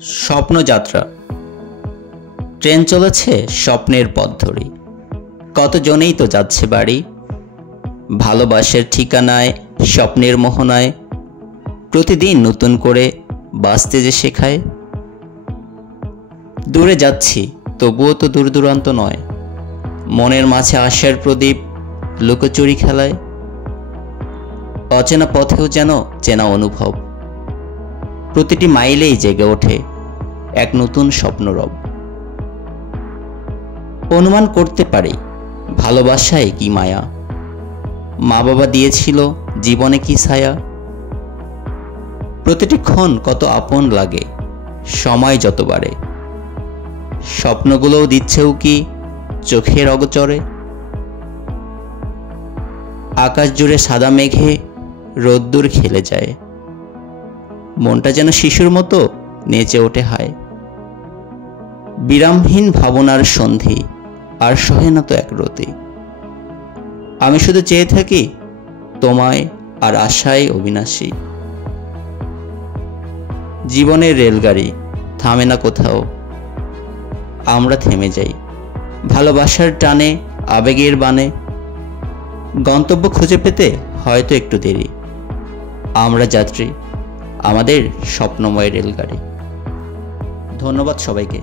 স্বপ্নযাত্রা। ট্রেন চলেছে স্বপ্নের পথ ধরে, কতজনেই তো যাচ্ছে বাড়ি। ভালোবাসার ঠিকানায়, স্বপ্নের মোহনায়, প্রতিদিন নতুন করে বাঁচতে যে শেখায়। দূরে যাচ্ছি, তবুও তো দূর দূরান্ত নয়। মনের মাঝে আশার প্রদীপ লুকোচুরি খেলায়। অচেনা পথেও যেন চেনা অনুভব, প্রতিটি মাইলেই জেগে ওঠে এক নতুন স্বপ্নরব। অনুমান করতে পারি ভালোবাসায় কি মায়া, মা বাবা দিয়েছিল জীবনে কি ছায়া। প্রতিটি ক্ষণ কত আপন লাগে সময় যত বাড়ে, স্বপ্নগুলোও দিচ্ছেও কি চোখের অগোচরে। আকাশ জুড়ে সাদা মেঘে রোদ্দুর খেলে যায়, মনটা যেন শিশুর মতো নেচে ওঠে হায়। বিরামহীন ভাবনার সন্ধি আর সহে না তো এক রতি। আমি শুধু চেয়ে থাকি তোমায় আর আশায় অবিনাশী। জীবনের রেলগাড়ি থামে না কোথাও, আমরা থেমে যাই ভালোবাসার টানে, আবেগের বানে। গন্তব্য খুঁজে পেতে হয়তো একটু দেরি, আমরা যাত্রী আমাদের স্বপ্নময় রেলগাড়ি। ধন্যবাদ সবাইকে।